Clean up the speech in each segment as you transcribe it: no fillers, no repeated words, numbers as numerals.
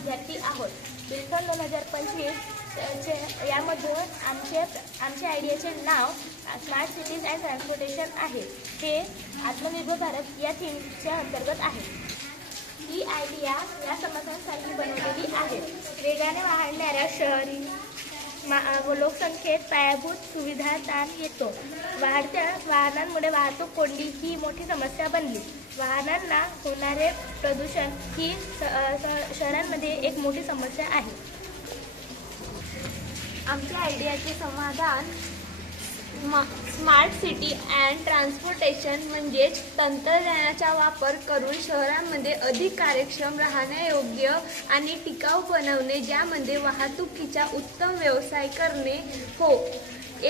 विद्यार्थी आहोत. बिलथॉन 2025 यामधून आमच्या आयडियाचे नाव स्मार्ट सिटीज अँड ट्रान्सपोर्टेशन आहे. हे आत्मनिर्भर भारत या थीमच्या अंतर्गत आहे. ही आयडिया या समस्यांसाठी बनवलेली आहे. वेगाने वाढणाऱ्या शहरी लोकसंख्येत पायाभूत सुविधा ताण येतो. वाढत्या वाहनांमुळे वाहतूक कोंडी ही मोठी समस्या बनली. वाहनांना होणारे प्रदूषण ही शहरांमध्ये एक मोठी समस्या आहे. आमच्या आयडियाचे समाधान स्मार्ट सिटी अँड ट्रान्सपोर्टेशन म्हणजेच तंत्रज्ञानाचा वापर करून शहरांमध्ये अधिक कार्यक्षम, राहण्यायोग्य आणि टिकाऊ बनवणे, ज्यामध्ये वाहतुकीचा उत्तम व्यवसाय करणे हो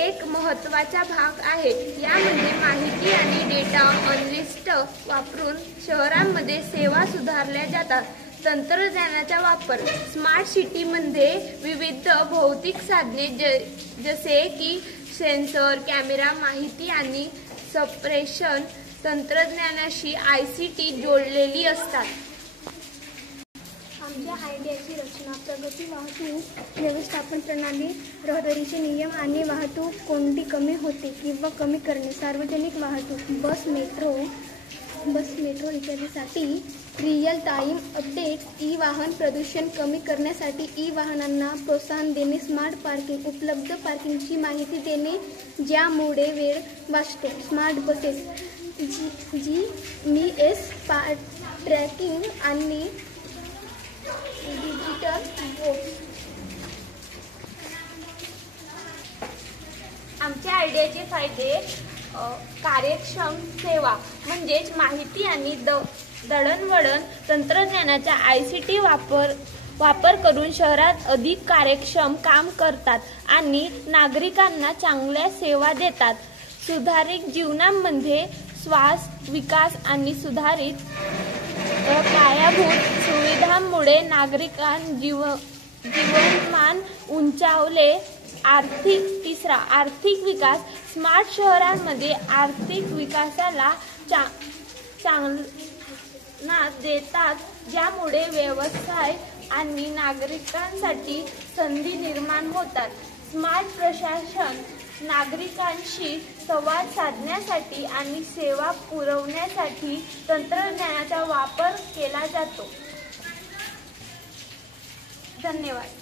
एक महत्त्वाचा भाग आहे. यामध्ये माहिती आणि डेटा अनलिस्ट वापरून शहरांमध्ये सेवा सुधारल्या जातात. तंत्रज्ञानाचा वापर स्मार्ट सिटीमध्ये विविध भौतिक साधने जसे की सेन्सर, कॅमेरा, माहिती आणि सप्रेशन तंत्रज्ञानाशी ICT जोडलेली असतात. आमच्या आयडियाची रचना प्रगती वाहतूक व्यवस्थापन प्रणाली, रहदारीचे नियम आणि वाहतूक कोंडी कमी होते किंवा कमी करणे, सार्वजनिक वाहतूक, बस मेट्रो इत्यादीसाठी रिअल टाईम अपडेट, ई वाहन प्रदूषण कमी करण्यासाठी ई वाहनांना प्रोत्साहन देणे, स्मार्ट पार्किंग, उपलब्ध पार्किंगची माहिती देणे ज्यामुळे वेळ वाचतो, स्मार्ट बसेस, GMS ट्रॅकिंग आणि डिजिटल बोर्ड. आमच्या आयडियाचे फायदे कार्यक्षम सेवा म्हणजेच माहिती आणि दळणवळण तंत्रज्ञानाचा ICT वापर करून शहरात अधिक कार्यक्षम काम करतात आणि नागरिकांना चांगल्या सेवा देतात. सुधारित जीवनामध्ये श्वास विकास आणि सुधारित पायाभूत सुविधांमुळे नागरिकांचे जीवनमान उंचावले. आर्थिक विकास स्मार्ट शहरांमध्ये आर्थिक विकासाला चालना देतात, ज्यामुळे व्यवसाय आणि नागरिकांसाठी संधी निर्माण होतात. स्मार्ट प्रशासन नागरिकांशी संवाद साधण्यासाठी आणि सेवा पुरवण्यासाठी तंत्रज्ञानाचा वापर केला जातो. धन्यवाद.